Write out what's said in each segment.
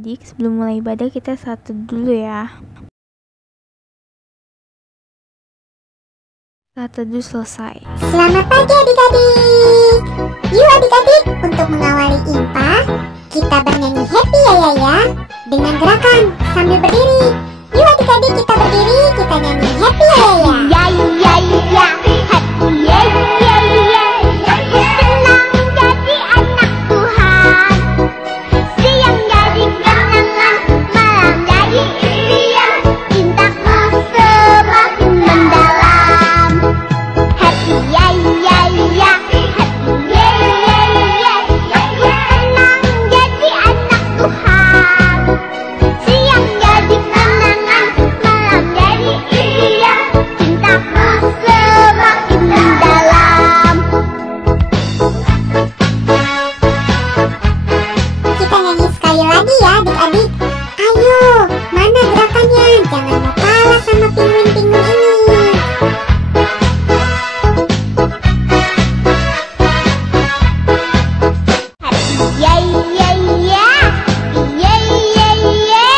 adik-adik, sebelum mulai ibadah kita satu dulu ya. Saat teduh selesai. Selamat pagi adik-adik. Yuk adik-adik, untuk mengawali IMPA, kita bernyanyi Happy Ya Ya Ya dengan gerakan sambil berdiri. Yuk adik-adik, kita berdiri, kita nyanyi Happy Ya Ya Ya. Ya ya ya, happy ya ya ya. Aku senang jadi anak Tuhan. Siang jadi kenangan, malam jadi impian. Cintaku semakin mendalam. Happy ya ya ya, happy ya ya ya. Aku senang jadi anak Tuhan. Siang jadi kenangan, malam jadi impian. Cintaku semakin mendalam. Kita nyanyi sekali lagi ya adik-adik. Ayo, mana gerakannya? Jangan mau kalah sama pinguin-pinguin ini. Ya ya ya, ya ya ya.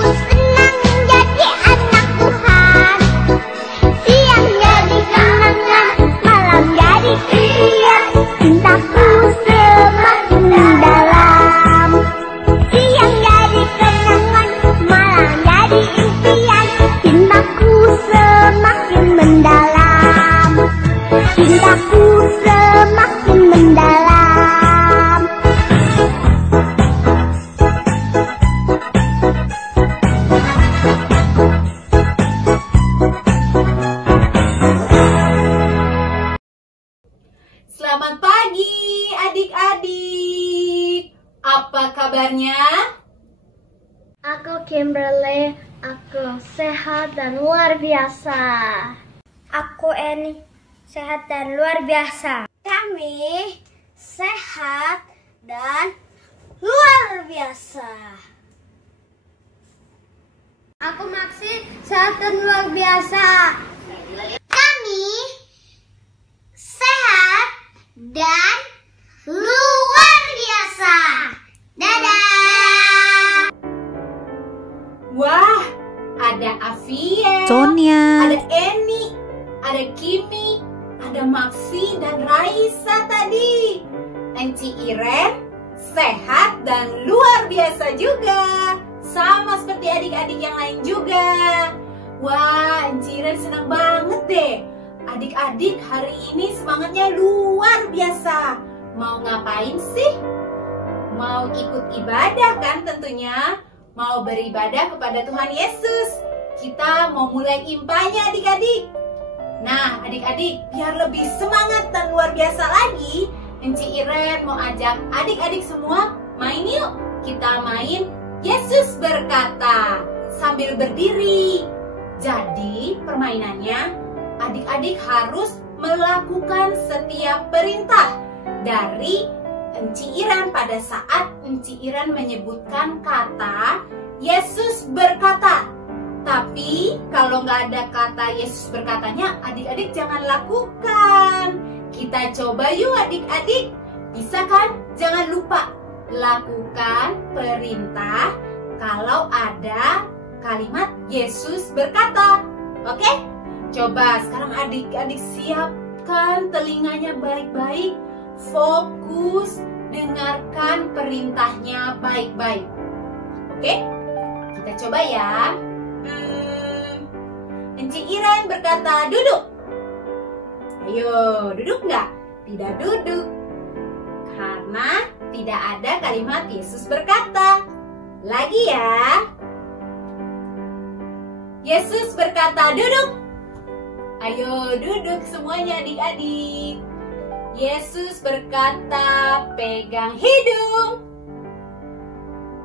Ku senang jadi anak Tuhan. Siang jadi kenangan, malam jadi impian. Cintaku semakin mendalam. Siang jadi kenangan, malam jadi impian. Cintaku semakin mendalam. Cintaku semakin mendalam. Selamat pagi adik-adik. Apa kabarnya? Aku Kimberly, aku sehat dan luar biasa. Aku Eni, sehat dan luar biasa. Kami sehat dan luar biasa. Aku Maxi, sehat dan luar biasa. Kami sehat dan luar biasa. Dadah. Wah, ada Afia, Sonia, ada Eni, ada Kimi, ada Maxi dan Raisa tadi. Enci Iren sehat dan luar biasa juga. Sama seperti adik-adik yang lain juga. Wah, Enci Iren senang banget deh. Adik-adik hari ini semangatnya luar biasa. Mau ngapain sih? Mau ikut ibadah kan tentunya. Mau beribadah kepada Tuhan Yesus. Kita mau mulai impanya adik-adik. Nah adik-adik, biar lebih semangat dan luar biasa lagi, Enci Iren mau ajak adik-adik semua main yuk. Kita main Yesus berkata sambil berdiri. Jadi permainannya, adik-adik harus melakukan setiap perintah dari Enci Iren pada saat Enci Iren menyebutkan kata Yesus berkata. Tapi kalau nggak ada kata Yesus berkatanya, adik-adik jangan lakukan. Kita coba yuk adik-adik. Bisa kan? Jangan lupa lakukan perintah kalau ada kalimat Yesus berkata. Oke? Coba sekarang adik-adik siapkan telinganya baik-baik. Fokus, dengarkan perintahnya baik-baik. Oke? Kita coba ya. Enci Iren berkata duduk. Ayo, duduk nggak? Tidak duduk. Karena tidak ada kalimat Yesus berkata. Lagi ya. Yesus berkata duduk. Ayo duduk semuanya adik-adik. Yesus berkata pegang hidung.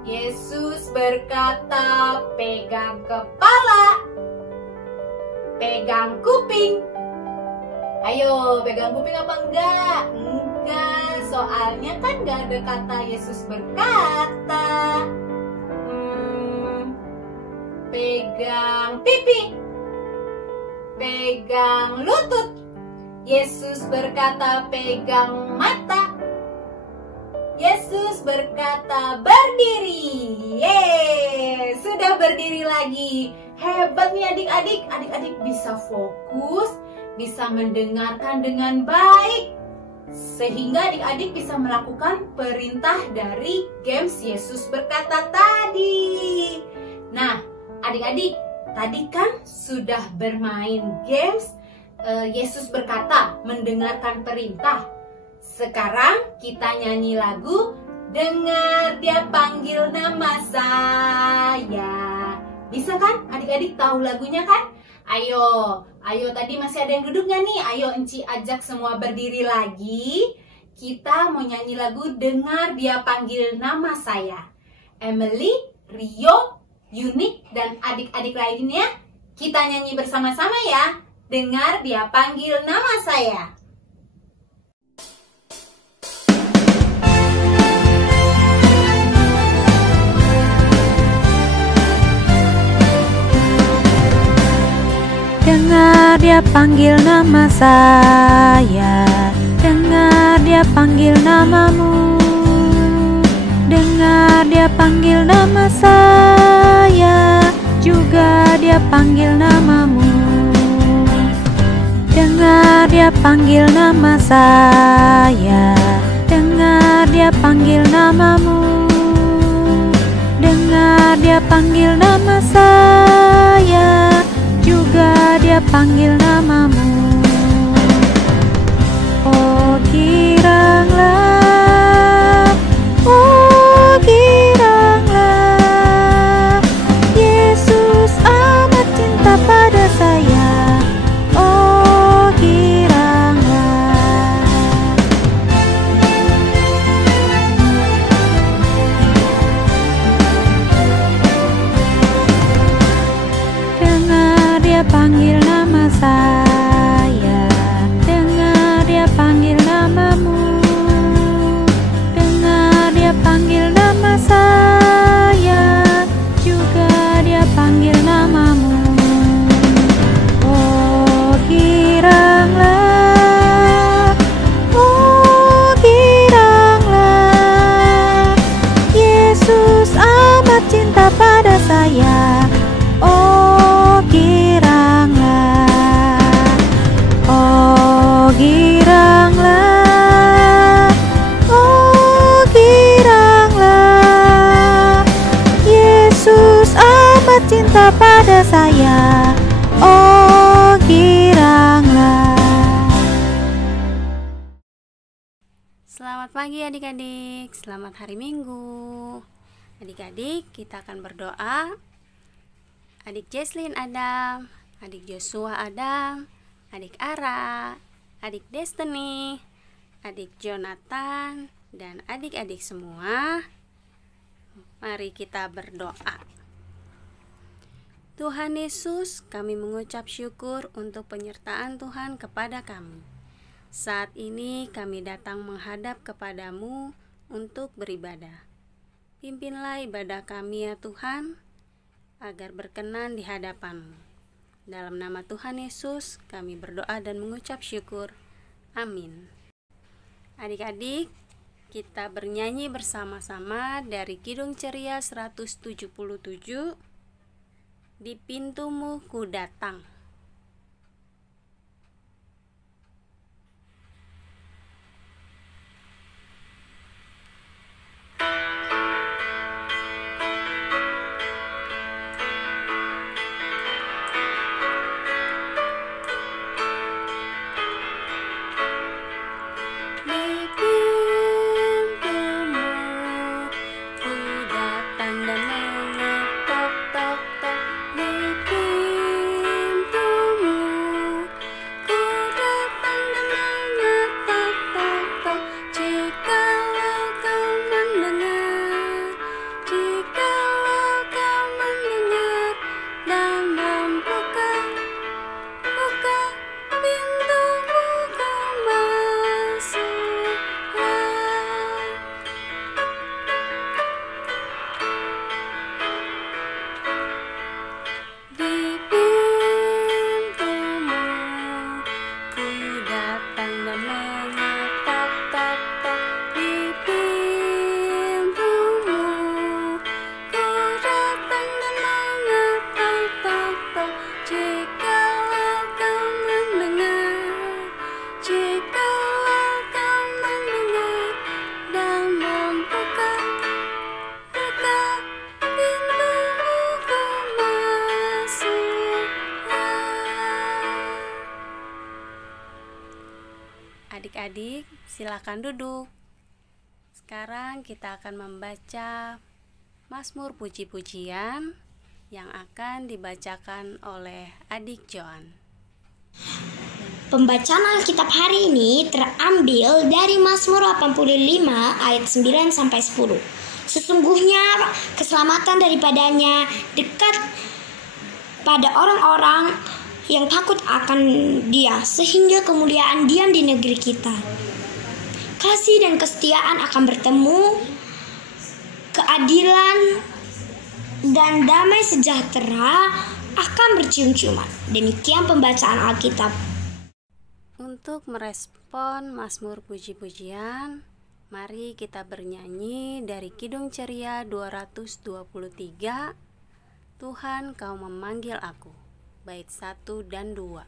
Yesus berkata pegang kepala. Pegang kuping. Ayo pegang kuping apa enggak? Enggak, soalnya kan enggak ada kata Yesus berkata. Pegang pipi. Pegang lutut. Yesus berkata pegang mata. Yesus berkata berdiri. Yeay. berdiri lagi. Hebat nih adik-adik. Adik-adik bisa fokus, bisa mendengarkan dengan baik, sehingga adik-adik bisa melakukan perintah dari games Yesus berkata tadi. Nah, adik-adik, tadi kan sudah bermain games Yesus berkata, mendengarkan perintah. Sekarang kita nyanyi lagu Dengar Dia Panggil Nama Saya. Bisa kan? Adik-adik tahu lagunya kan? Ayo tadi masih ada yang duduk gak nih? Ayo Enci ajak semua berdiri lagi. Kita mau nyanyi lagu Dengar Dia Panggil Nama Saya. Emily, Rio, Yunik, dan adik-adik lainnya, kita nyanyi bersama-sama ya. Dengar Dia Panggil Nama Saya. Dengar Dia panggil nama saya, dengar Dia panggil namamu. Dengar Dia panggil nama saya, juga Dia panggil namamu. Dengar Dia panggil nama saya, dengar Dia panggil namamu. Dengar Dia panggil nama saya, juga Dia panggil namamu. Oh giranglah, oh giranglah, Yesus amat cinta pada saya. Oh giranglah. Dengar Dia panggil nama saya, dengar Dia panggil namamu. Dengar Dia panggil nama saya, juga Dia panggil namamu. Oh giranglah, oh giranglah, Yesus amat cinta pada saya. Oh giranglah, oh giranglah, oh giranglah, Yesus amat cinta pada saya. Oh giranglah. Selamat pagi adik-adik, selamat hari Minggu. Adik-adik, kita akan berdoa. Adik Jesslyn Adam, adik Joshua Adam, adik Ara, adik Destiny, adik Jonathan, dan adik-adik semua. Mari kita berdoa. Tuhan Yesus, kami mengucap syukur untuk penyertaan Tuhan kepada kami. Saat ini kami datang menghadap kepadamu untuk beribadah. Pimpinlah ibadah kami ya Tuhan, agar berkenan di hadapan-Mu. Dalam nama Tuhan Yesus, kami berdoa dan mengucap syukur. Amin. Adik-adik, kita bernyanyi bersama-sama dari Kidung Ceria 177, Di Pintumu Ku Datang. Di Silakan duduk. Sekarang kita akan membaca Mazmur Puji-pujian yang akan dibacakan oleh adik Joan. Pembacaan Alkitab hari ini terambil dari Mazmur 85 ayat 9 sampai 10. Sesungguhnya keselamatan daripadanya dekat pada orang-orang yang takut akan Dia, sehingga kemuliaan diam di negeri kita. Kasih dan kesetiaan akan bertemu, keadilan dan damai sejahtera akan bercium-ciuman. Demikian pembacaan Alkitab. Untuk merespon Mazmur Puji-pujian, mari kita bernyanyi dari Kidung Ceria 223, Tuhan Kau memanggil aku, bait 1 dan 2.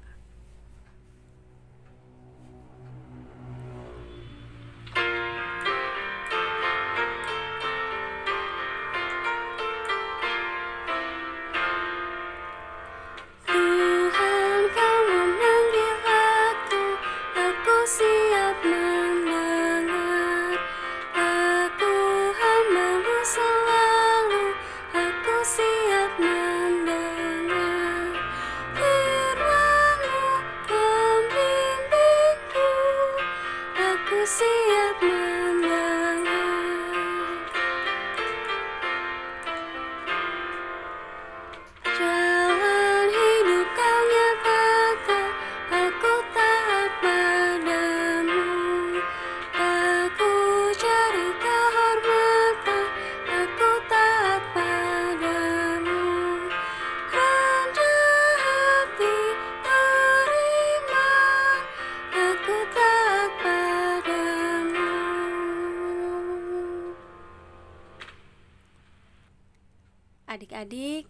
Adik-adik,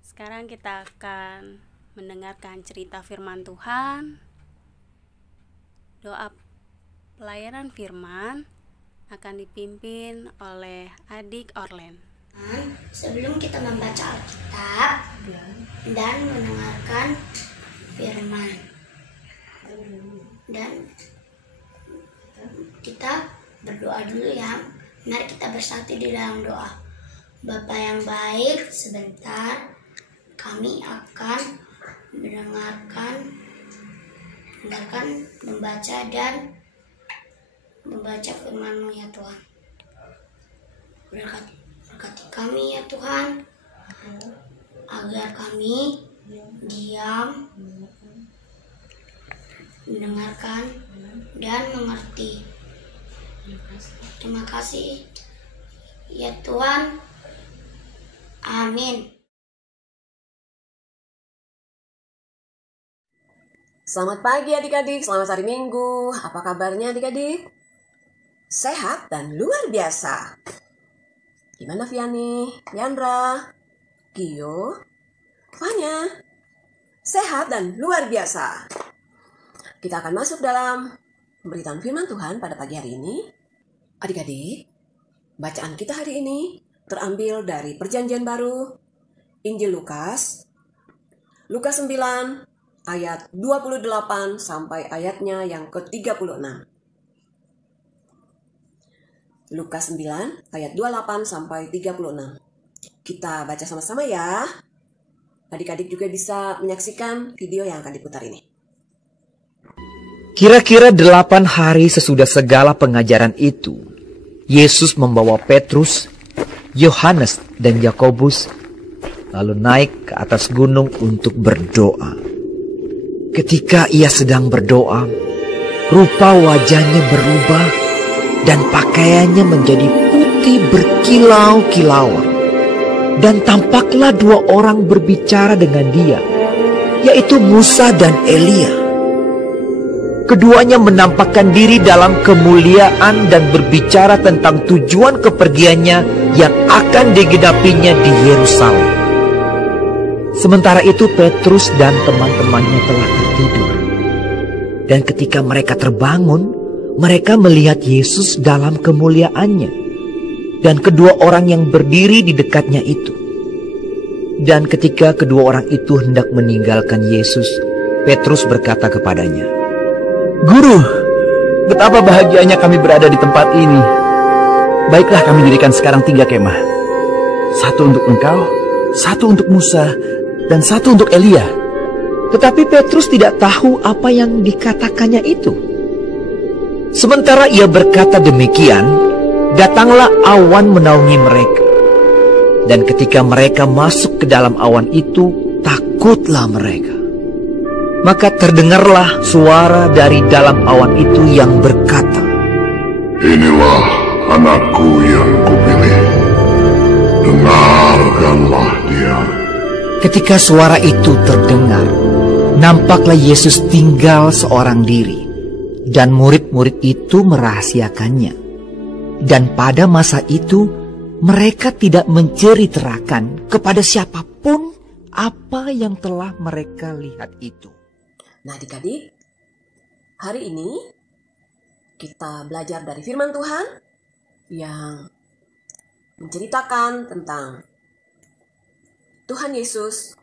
sekarang kita akan mendengarkan cerita firman Tuhan. Doa pelayanan firman akan dipimpin oleh adik Orlen. Sebelum kita membaca Alkitab dan mendengarkan firman, dan kita berdoa dulu ya. Mari kita bersatu di dalam doa. Bapa yang baik, sebentar kami akan membaca dan membaca firman-Mu ya Tuhan. Berkati kami ya Tuhan, agar kami diam, mendengarkan dan mengerti. Terima kasih ya Tuhan. Amin. Selamat pagi adik-adik, selamat hari Minggu. Apa kabarnya adik-adik? Sehat dan luar biasa. Gimana Vianney, Yandra, Gio, Fanya? Sehat dan luar biasa. Kita akan masuk dalam pemberitaan firman Tuhan pada pagi hari ini. Adik-adik, bacaan kita hari ini terambil dari Perjanjian Baru, Injil Lukas 9 ayat 28 sampai ayatnya yang ke-36. Lukas 9 ayat 28 sampai 36. Kita baca sama-sama ya. Adik-adik juga bisa menyaksikan video yang akan diputar ini. Kira-kira 8 hari sesudah segala pengajaran itu, Yesus membawa Petrus, Yohanes dan Yakobus lalu naik ke atas gunung untuk berdoa. Ketika ia sedang berdoa, rupa wajahnya berubah dan pakaiannya menjadi putih berkilau-kilauan. Dan tampaklah 2 orang berbicara dengan dia, yaitu Musa dan Elia. Keduanya menampakkan diri dalam kemuliaan dan berbicara tentang tujuan kepergiannya yang akan digenapinya di Yerusalem. Sementara itu Petrus dan teman-temannya telah tertidur. Dan ketika mereka terbangun, mereka melihat Yesus dalam kemuliaannya, dan kedua orang yang berdiri di dekatnya itu. Dan ketika kedua orang itu hendak meninggalkan Yesus, Petrus berkata kepadanya, "Guru, Betapa bahagianya kami berada di tempat ini. Baiklah, kami dirikan sekarang 3 kemah. 1 untuk engkau, 1 untuk Musa, dan 1 untuk Elia. Tetapi Petrus tidak tahu apa yang dikatakannya itu. Sementara ia berkata demikian, datanglah awan menaungi mereka. Dan ketika mereka masuk ke dalam awan itu, takutlah mereka. Maka terdengarlah suara dari dalam awan itu yang berkata, "Inilah anakku yang kupilih, dengarkanlah dia." Ketika suara itu terdengar, nampaklah Yesus tinggal seorang diri, dan murid-murid itu merahasiakannya. Dan pada masa itu, mereka tidak menceritakan kepada siapapun apa yang telah mereka lihat itu. Nah adik-adik, hari ini kita belajar dari firman Tuhan yang menceritakan tentang Tuhan Yesus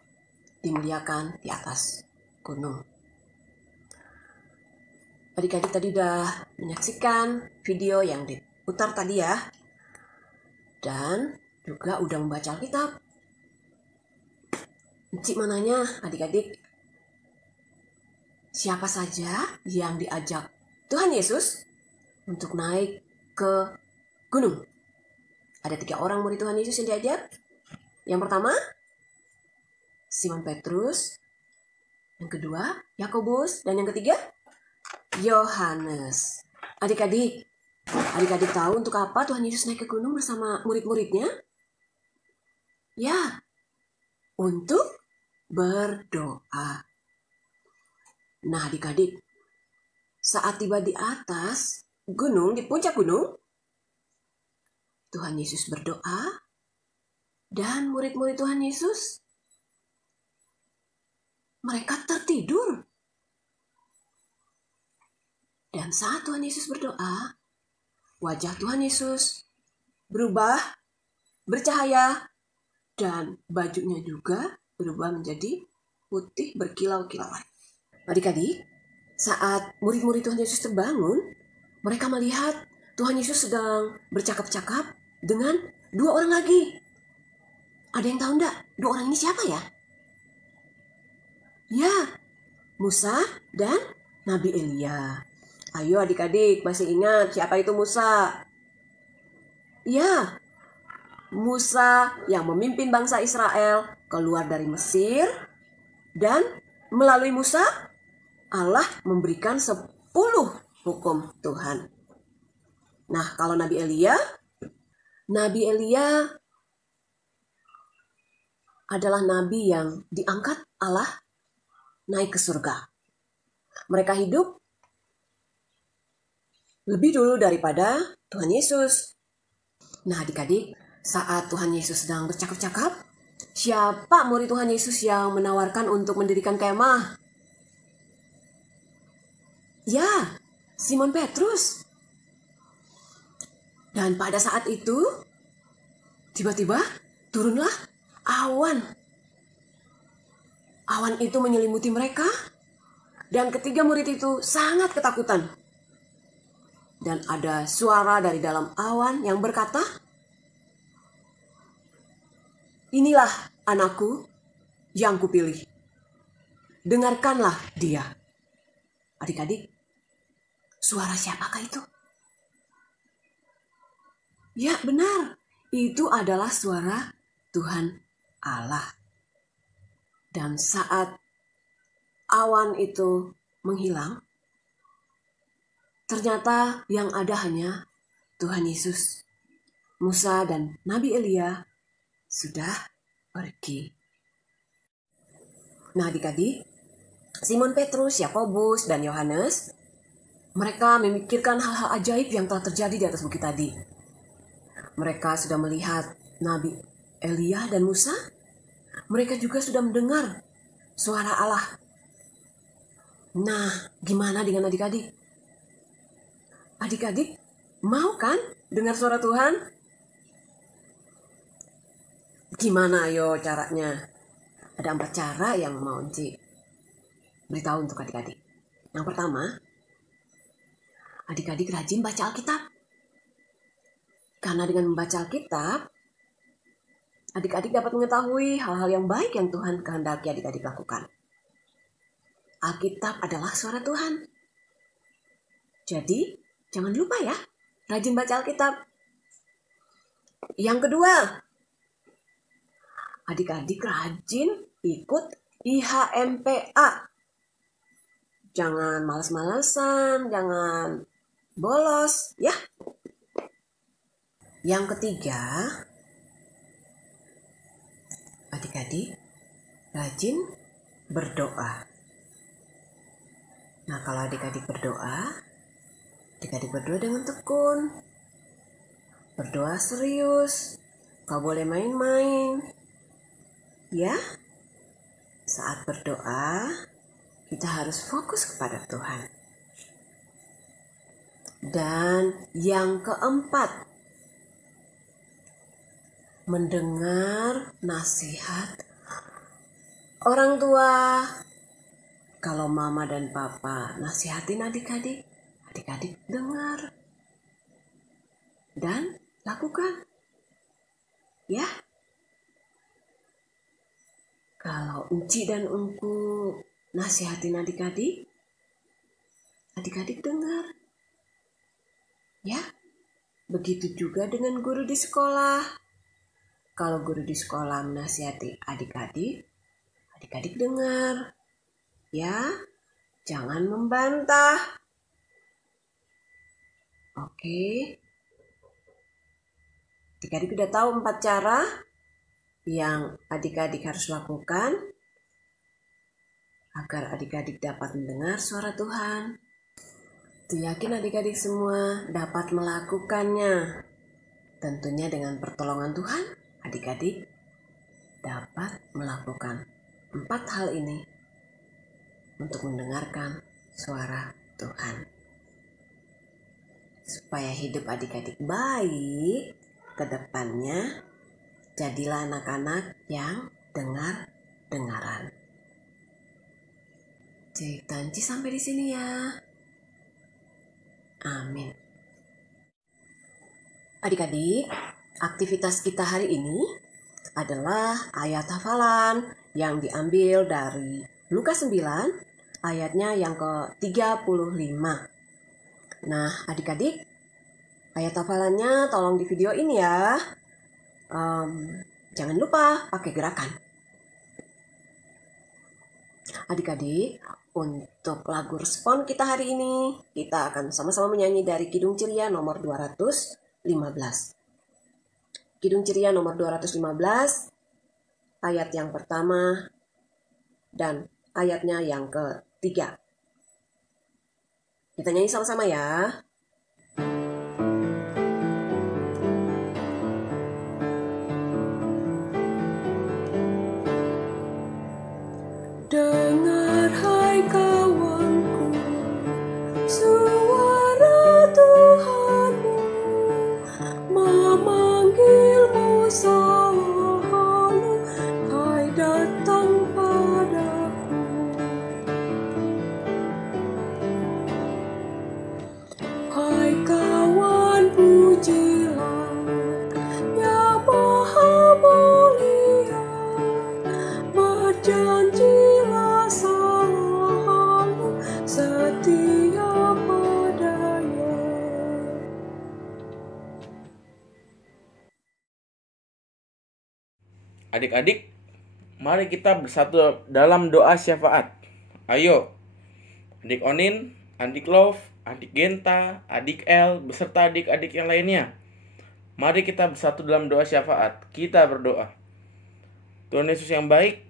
dimuliakan di atas gunung. Adik-adik tadi udah menyaksikan video yang diputar tadi ya. Dan juga udah membaca Alkitab. Cik mananya adik-adik? Siapa saja yang diajak Tuhan Yesus untuk naik ke gunung? Ada 3 orang murid Tuhan Yesus yang diajak. Yang pertama, Simon Petrus. Yang kedua, Yakobus. Dan yang ketiga, Yohanes. Adik-adik tahu untuk apa Tuhan Yesus naik ke gunung bersama murid-muridnya? Ya, untuk berdoa. Nah adik-adik, saat tiba di atas gunung, di puncak gunung, Tuhan Yesus berdoa, dan murid-murid Tuhan Yesus, mereka tertidur. Dan saat Tuhan Yesus berdoa, wajah Tuhan Yesus berubah, bercahaya, dan bajunya juga berubah menjadi putih berkilau-kilauan. Adik-adik, saat murid-murid Tuhan Yesus terbangun, mereka melihat Tuhan Yesus sedang bercakap-cakap dengan 2 orang lagi. Ada yang tahu enggak 2 orang ini siapa ya? Ya, Musa dan Nabi Elia. Ayo adik-adik, masih ingat siapa itu Musa? Ya, Musa yang memimpin bangsa Israel keluar dari Mesir, dan melalui Musa Allah memberikan 10 hukum Tuhan. Nah, kalau Nabi Elia adalah nabi yang diangkat Allah naik ke surga. Mereka hidup lebih dulu daripada Tuhan Yesus. Nah adik-adik, saat Tuhan Yesus sedang bercakap-cakap, siapa murid Tuhan Yesus yang menawarkan untuk mendirikan kemah? Ya, Simon Petrus. Dan pada saat itu, tiba-tiba turunlah awan. Awan itu menyelimuti mereka, dan ketiga murid itu sangat ketakutan. Dan ada suara dari dalam awan yang berkata, "Inilah anakku yang kupilih. Dengarkanlah dia." Adik-adik, suara siapakah itu? Ya benar, itu adalah suara Tuhan Allah. Dan saat awan itu menghilang, ternyata yang ada hanya Tuhan Yesus. Musa dan Nabi Elia sudah pergi. Nah adik-adik, Simon Petrus, Yakobus, dan Yohanes, mereka memikirkan hal-hal ajaib yang telah terjadi di atas bukit tadi. Mereka sudah melihat Nabi Elia dan Musa. Mereka juga sudah mendengar suara Allah. Nah, gimana dengan adik-adik? Adik-adik mau kan dengar suara Tuhan? Gimana ayo caranya? Ada 4 cara yang mau Enci beritahu untuk adik-adik. Yang pertama, adik-adik rajin baca Alkitab. Karena dengan membaca Alkitab, adik-adik dapat mengetahui hal-hal yang baik yang Tuhan kehendaki adik-adik lakukan. Alkitab adalah suara Tuhan. Jadi, jangan lupa ya, rajin baca Alkitab. Yang kedua, adik-adik rajin ikut IHMPA. Jangan malas-malasan, jangan bolos, ya. Yang ketiga, adik-adik rajin berdoa. Nah, kalau adik-adik berdoa dengan tekun. Berdoa serius. Gak boleh main-main. Ya, saat berdoa, kita harus fokus kepada Tuhan. Dan yang keempat, mendengar nasihat orang tua. Kalau mama dan papa nasihatin adik-adik, adik-adik dengar dan lakukan. Ya. Kalau Enci dan Ungku nasihatin adik-adik, adik-adik dengar. Ya. Begitu juga dengan guru di sekolah. Kalau guru di sekolah menasihati adik-adik, adik-adik dengar. Ya, jangan membantah. Oke. Adik-adik udah tahu 4 cara yang adik-adik harus lakukan agar adik-adik dapat mendengar suara Tuhan. Yakin adik-adik semua dapat melakukannya. Tentunya dengan pertolongan Tuhan, adik-adik dapat melakukan 4 hal ini untuk mendengarkan suara Tuhan. Supaya hidup adik-adik baik ke depannya, jadilah anak-anak yang dengar-dengaran. Cerita Enci sampai di sini ya. Amin. Adik-adik, aktivitas kita hari ini adalah ayat hafalan yang diambil dari Lukas 9 ayatnya yang ke-35. Nah, adik-adik, ayat hafalannya tolong di video ini ya. Jangan lupa pakai gerakan. Adik-adik, untuk lagu respon kita hari ini, kita akan sama-sama menyanyi dari Kidung Ceria nomor 215. Kidung Ceria nomor 215, ayat yang pertama dan ayatnya yang ke-3. Kita nyanyi sama-sama ya. Dengar hai kawanku, suara Tuhanmu memanggilmu selalu, hai datang padaku. Hai kawan, pujilah Ya Maha Mulia, berjanjilah selalu setia padanya. Adik-adik, mari kita bersatu dalam doa syafaat. Ayo, adik Onin, adik Love, adik Genta, adik El, beserta adik-adik yang lainnya. Mari kita bersatu dalam doa syafaat. Kita berdoa. Tuhan Yesus yang baik,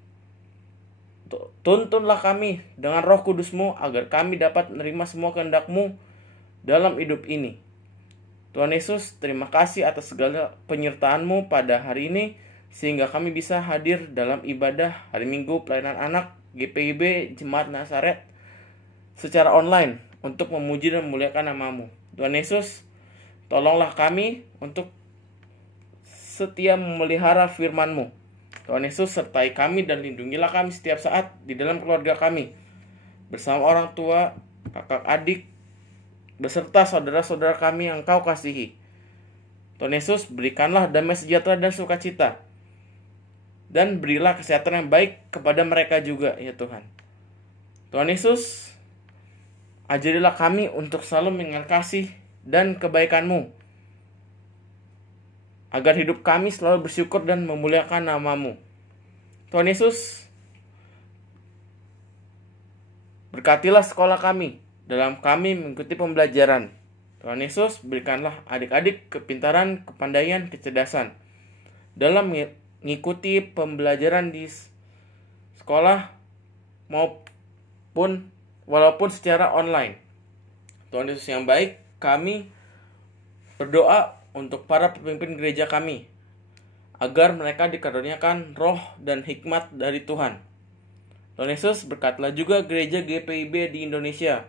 tuntunlah kami dengan Roh Kudus-Mu agar kami dapat menerima semua kehendak-Mu dalam hidup ini. Tuhan Yesus, terima kasih atas segala penyertaan-Mu pada hari ini, sehingga kami bisa hadir dalam ibadah hari Minggu pelayanan anak GPIB Jemaat Nazaret secara online untuk memuji dan memuliakan nama-Mu. Tuhan Yesus, tolonglah kami untuk setia memelihara firman-Mu. Tuhan Yesus, sertai kami dan lindungilah kami setiap saat di dalam keluarga kami, bersama orang tua, kakak adik, beserta saudara-saudara kami yang Kau kasihi. Tuhan Yesus, berikanlah damai sejahtera dan sukacita. Dan berilah kesehatan yang baik kepada mereka juga, ya Tuhan. Tuhan Yesus, ajarilah kami untuk selalu mengingat kasih dan kebaikan-Mu, agar hidup kami selalu bersyukur dan memuliakan nama-Mu. Tuhan Yesus, berkatilah sekolah kami dalam kami mengikuti pembelajaran. Tuhan Yesus, berikanlah adik-adik kepintaran, kepandaian, kecerdasan dalam mengikuti pembelajaran di sekolah maupun walaupun secara online. Tuhan Yesus yang baik, kami berdoa untuk para pemimpin gereja kami, agar mereka dikaruniakan roh dan hikmat dari Tuhan. Tuhan Yesus, berkatilah juga gereja GPIB di Indonesia,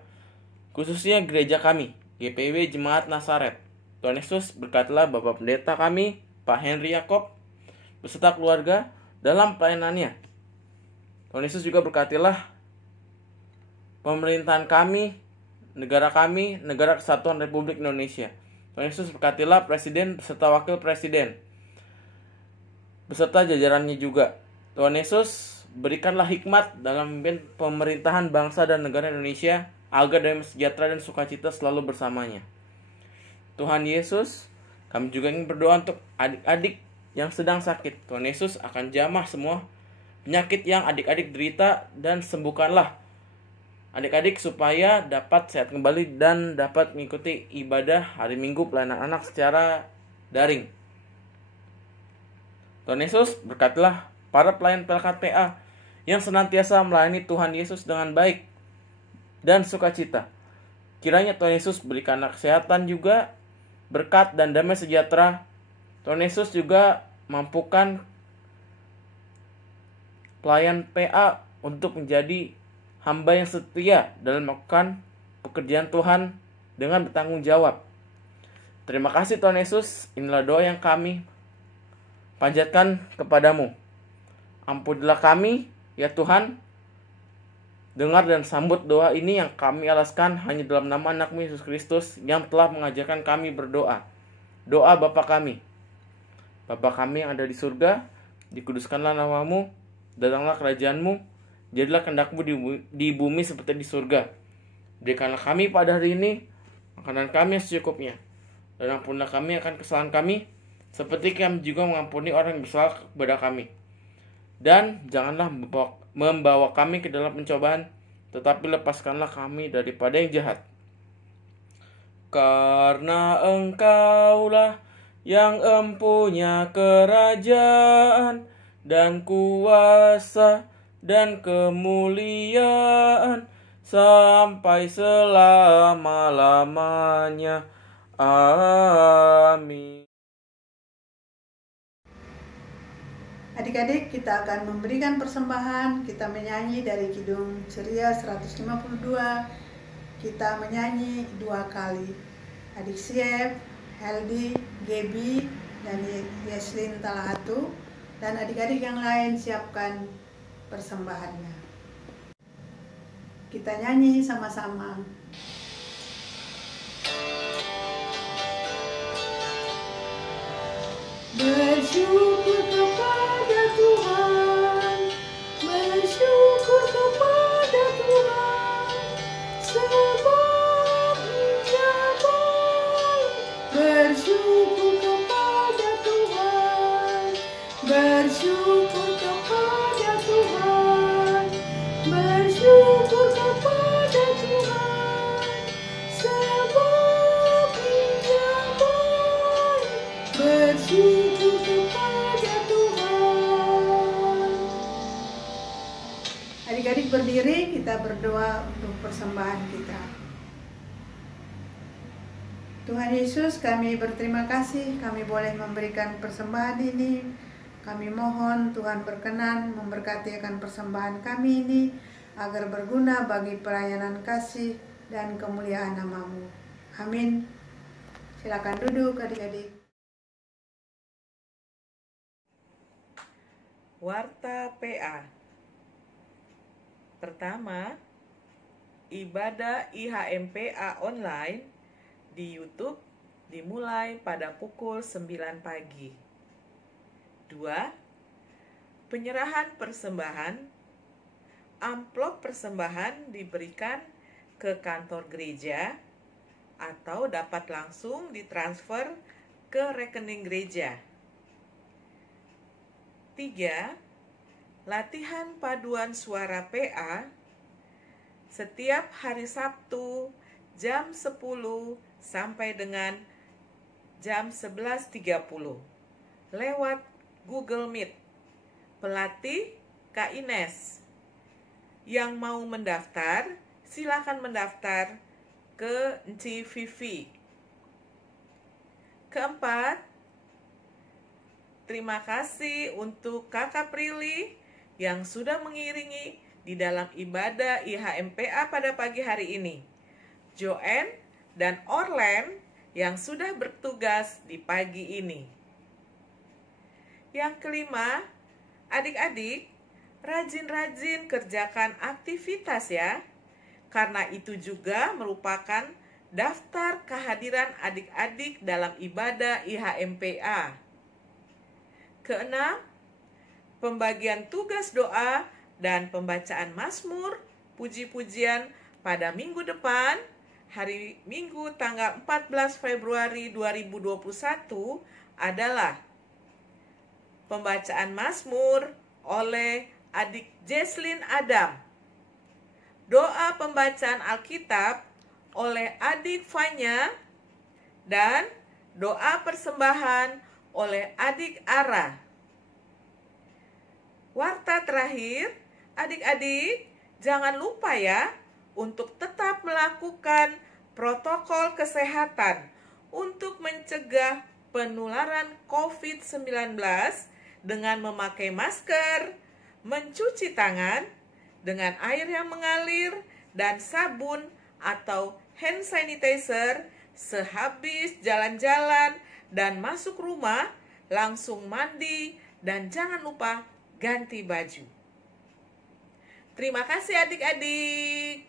khususnya gereja kami, GPIB Jemaat Nazaret. Tuhan Yesus, berkatilah Bapak Pendeta kami, Pak Henry Yakob, beserta keluarga dalam pelayanannya. Tuhan Yesus juga berkatilah pemerintahan kami, Negara Kesatuan Republik Indonesia. Tuhan Yesus, berkatilah Presiden beserta Wakil Presiden, beserta jajarannya juga. Tuhan Yesus, berikanlah hikmat dalam memimpin pemerintahan bangsa dan negara Indonesia, agar damai sejahtera dan sukacita selalu bersamanya. Tuhan Yesus, kami juga ingin berdoa untuk adik-adik yang sedang sakit. Tuhan Yesus akan jamah semua penyakit yang adik-adik derita, dan sembuhkanlah adik-adik supaya dapat sehat kembali dan dapat mengikuti ibadah hari Minggu pelayanan anak secara daring. Tuhan Yesus, berkatilah para pelayan PLK PA yang senantiasa melayani Tuhan Yesus dengan baik dan sukacita. Kiranya Tuhan Yesus berikanlah kesehatan juga, berkat dan damai sejahtera. Tuhan Yesus juga mampukan pelayan PA untuk menjadi hamba yang setia dalam melakukan pekerjaan Tuhan dengan bertanggung jawab. Terima kasih Tuhan Yesus, inilah doa yang kami panjatkan kepadamu. Ampunilah kami, ya Tuhan. Dengar dan sambut doa ini yang kami alaskan hanya dalam nama anak-Mu Yesus Kristus yang telah mengajarkan kami berdoa. Doa Bapa kami. Bapa kami yang ada di surga, dikuduskanlah nama-Mu, datanglah kerajaan-Mu, jadilah kehendak-Mu di bumi seperti di surga. Berikanlah kami pada hari ini makanan kami yang secukupnya, dan ampunilah kami akan kesalahan kami, seperti kami juga mengampuni orang yang bersalah kepada kami. Dan janganlah membawa kami ke dalam pencobaan, tetapi lepaskanlah kami daripada yang jahat. Karena Engkaulah yang empunya kerajaan dan kuasa dan kemuliaan sampai selama-lamanya. Amin. Adik-adik, kita akan memberikan persembahan. Kita menyanyi dari Kidung Ceria 152. Kita menyanyi 2 kali. Adik Siep, Heldi, Gebi, dan Yeslin Talahatu. Dan adik-adik yang lain siapkan persembahannya. Kita nyanyi sama-sama. Bersyukur kepada Tuhan, bersyukur kepada Tuhan, sebab Ia baik. Bersyukur kepada Tuhan, bersyukur kepada Tuhan, bersyukur kepada Tuhan, sebab Ia baik. Bersyukur kepada Tuhan. Adik-adik berdiri, kita berdoa untuk persembahan kita. Tuhan Yesus, kami berterima kasih kami boleh memberikan persembahan ini. Kami mohon Tuhan berkenan memberkati akan persembahan kami ini, agar berguna bagi pelayanan kasih dan kemuliaan nama-Mu. Amin. Silakan duduk adik-adik. Warta PA. Pertama, ibadah IHMPA online di YouTube dimulai pada pukul 9 pagi. 2. Penyerahan persembahan. Amplop persembahan diberikan ke kantor gereja atau dapat langsung ditransfer ke rekening gereja. 3. Latihan paduan suara PA setiap hari Sabtu jam 10 sampai dengan jam 11.30 lewat Google Meet. Pelatih Kak Ines. Yang mau mendaftar, silakan mendaftar ke Enci Vivi. 4. Terima kasih untuk Kakak Prilly yang sudah mengiringi di dalam ibadah IHMPA pada pagi hari ini. Joanne dan Orlen yang sudah bertugas di pagi ini. Yang kelima, adik-adik, rajin-rajin kerjakan aktivitas ya. Karena itu juga merupakan daftar kehadiran adik-adik dalam ibadah IHMPA. Keenam, pembagian tugas doa dan pembacaan mazmur, puji-pujian pada minggu depan, hari Minggu tanggal 14 Februari 2021 adalah pembacaan mazmur oleh adik Jesslyn Adam, doa pembacaan Alkitab oleh adik Fanya, dan doa persembahan oleh adik Ara. Warta terakhir, adik-adik jangan lupa ya untuk tetap melakukan protokol kesehatan untuk mencegah penularan COVID-19 dengan memakai masker, mencuci tangan dengan air yang mengalir dan sabun atau hand sanitizer sehabis jalan-jalan dan masuk rumah, langsung mandi dan jangan lupa ganti baju. Terima kasih adik-adik.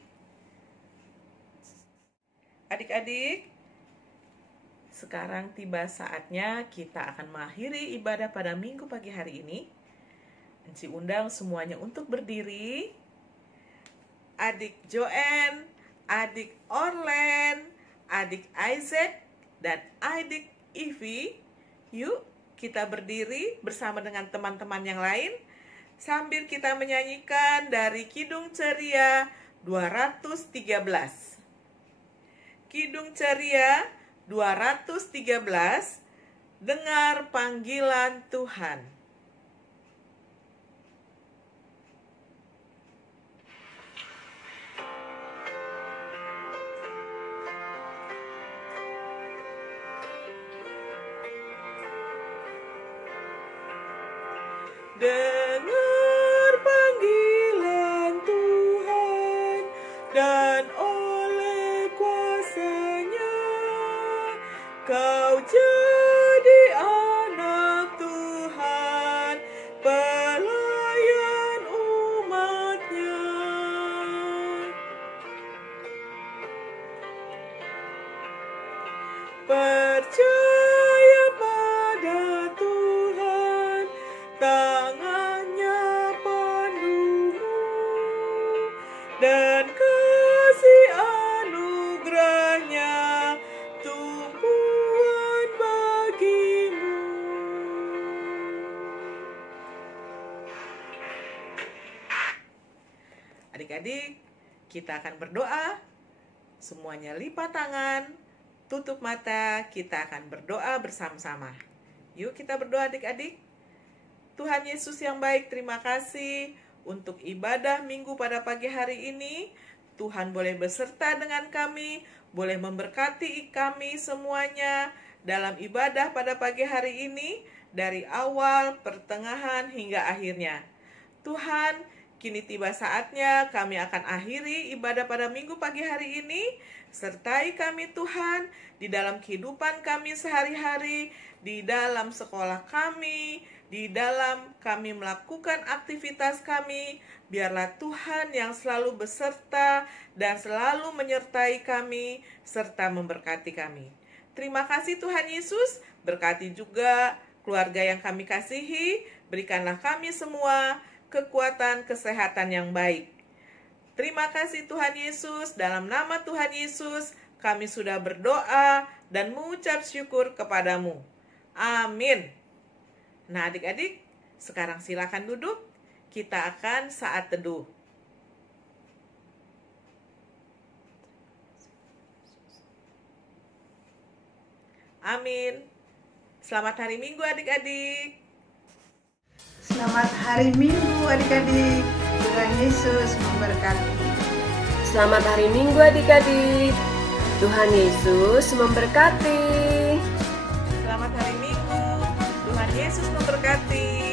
Adik-adik, sekarang tiba saatnya kita akan mengakhiri ibadah pada minggu pagi hari ini. Enci undang semuanya untuk berdiri. Adik Joanne, adik Orlen, adik Isaac, dan adik Ivy, yuk kita berdiri bersama dengan teman-teman yang lain sambil kita menyanyikan dari Kidung Ceria 213. Kidung Ceria 213, dengar panggilan Tuhan. Dengar panggilan Tuhan dan oleh kuasa-Nya kau jadi anak Tuhan, pelayan umat-Nya. Percaya pada Tuhan, tangannya pandumu, dan kasih anugerahnya tumpuan bagimu. Adik-adik, kita akan berdoa. Semuanya lipat tangan, tutup mata, kita akan berdoa bersama-sama. Yuk kita berdoa adik-adik. Tuhan Yesus yang baik, terima kasih untuk ibadah minggu pada pagi hari ini. Tuhan boleh beserta dengan kami, boleh memberkati kami semuanya dalam ibadah pada pagi hari ini, dari awal, pertengahan, hingga akhirnya. Tuhan, kini tiba saatnya kami akan akhiri ibadah pada minggu pagi hari ini. Sertai kami Tuhan, di dalam kehidupan kami sehari-hari, di dalam sekolah kami, Di dalam kami melakukan aktivitas kami, biarlah Tuhan yang selalu beserta dan selalu menyertai kami, serta memberkati kami. Terima kasih Tuhan Yesus, berkati juga keluarga yang kami kasihi, berikanlah kami semua kekuatan kesehatan yang baik. Terima kasih Tuhan Yesus, dalam nama Tuhan Yesus, kami sudah berdoa dan mengucap syukur kepadamu. Amin. Nah adik-adik, sekarang silakan duduk, kita akan saat teduh. Amin. Selamat hari Minggu adik-adik. Selamat hari Minggu adik-adik. Tuhan Yesus memberkati. Selamat hari Minggu adik-adik. Tuhan Yesus memberkati. Selamat hari Minggu. Tuhan Yesus memberkati.